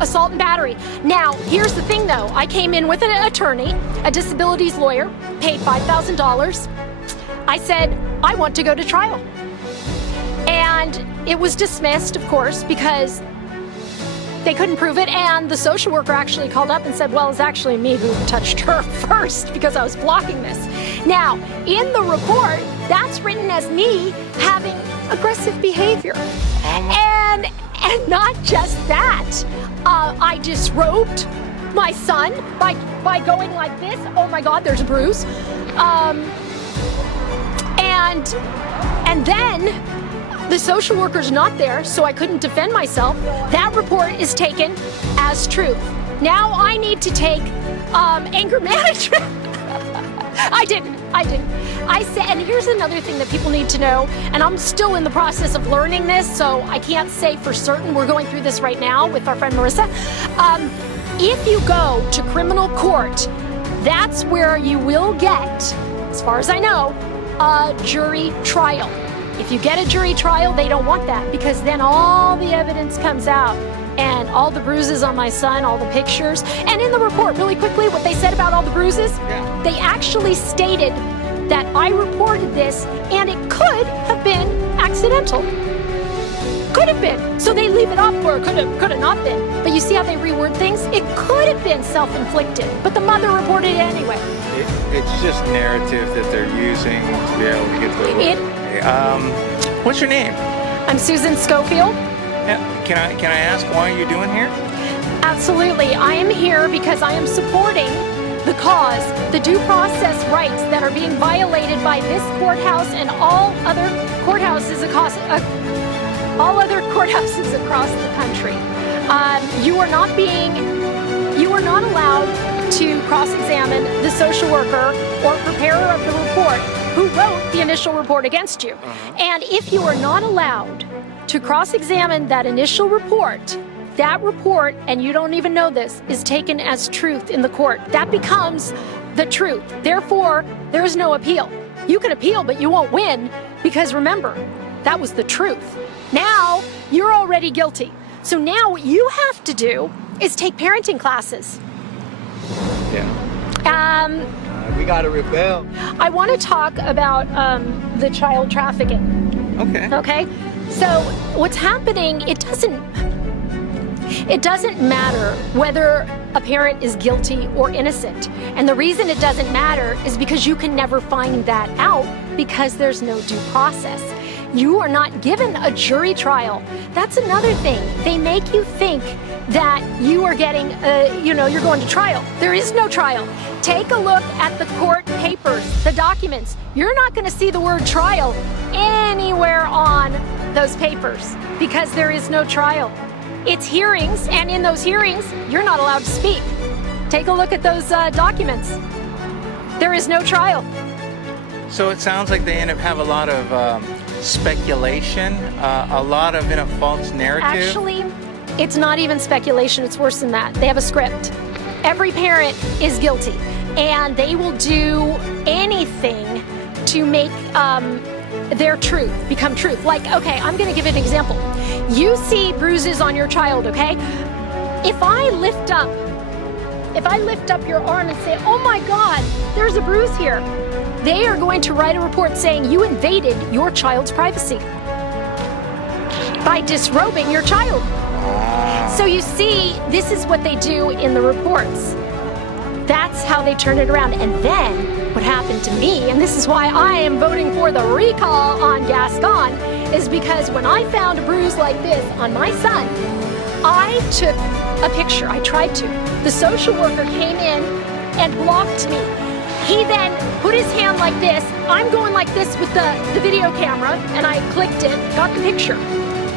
assault and battery. Now, here's the thing though. I came in with an attorney, a disabilities lawyer, paid $5,000. I said, I want to go to trial. And it was dismissed, of course, because they couldn't prove it, and the social worker actually called up and said, well, it's actually me who touched her first because I was blocking this. Now, in the report, that's written as me having aggressive behavior. And not just that, I disrobed my son by going like this. Oh my God, there's a bruise. And then the social worker's not there, so I couldn't defend myself. That report is taken as truth. Now I need to take anger management. I didn't. I said, and here's another thing that people need to know, and I'm still in the process of learning this, so I can't say for certain. We're going through this right now with our friend Marissa. If you go to criminal court, that's where you will get, as far as I know, a jury trial. If you get a jury trial, they don't want that, because then all the evidence comes out and all the bruises on my son, all the pictures. And in the report, really quickly, what they said about all the bruises, they actually stated that I reported this and it could have been accidental. Could have been. So they leave it up, or could have not been. But you see how they reword things? It could have been self-inflicted, but the mother reported it anyway. It's just narrative that they're using to be able to get the... what's your name? I'm Susan Schofield. Can I ask why you're doing here? Absolutely. I am here because I am supporting the cause, the due process rights that are being violated by this courthouse and all other courthouses across the country. You are not allowed to cross-examine the social worker or preparer of the report who wrote the initial report against you. And if you are not allowed to cross-examine that initial report, that report, and you don't even know this, is taken as truth in the court. That becomes the truth. Therefore, there is no appeal. You can appeal, but you won't win, because remember, that was the truth. Now, you're already guilty. So now what you have to do is take parenting classes. We gotta rebel. I want to talk about the child trafficking. Okay. So what's happening, it doesn't matter whether a parent is guilty or innocent. And the reason it doesn't matter is because you can never find that out, because there's no due process. You are not given a jury trial. That's another thing. They make you think that you are getting, you're going to trial. There is no trial. Take a look at the court papers, the documents. You're not going to see the word trial anywhere on those papers, because there is no trial. It's hearings, and in those hearings, you're not allowed to speak. Take a look at those documents. There is no trial. So it sounds like they end up have a lot of speculation, a lot of false narrative. Actually, it's not even speculation. It's worse than that. They have a script. Every parent is guilty, and they will do anything to make their truth become truth. Like, okay, I'm going to give an example. You see bruises on your child, okay? If I lift up your arm and say, oh my God, there's a bruise here, they are going to write a report saying you invaded your child's privacy by disrobing your child. So you see, this is what they do in the reports. That's how they turn it around. And then what happened to me, and this is why I am voting for the recall on Gascon, is because when I found a bruise like this on my son, I took a picture. I tried to. The social worker came in and blocked me. He then put his hand like this. I'm going like this with the video camera, and I clicked it, got the picture.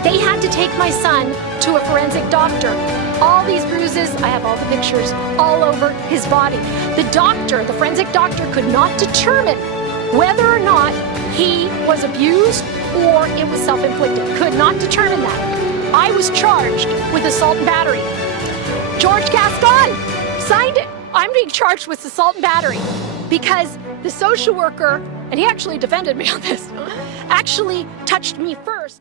They had to take my son to a forensic doctor. All these bruises, I have all the pictures, all over his body. The doctor, the forensic doctor, could not determine whether or not he was abused or it was self-inflicted. Could not determine that. I was charged with assault and battery. George Gascon signed it. I'm being charged with assault and battery because the social worker, and he actually defended me on this, actually touched me first.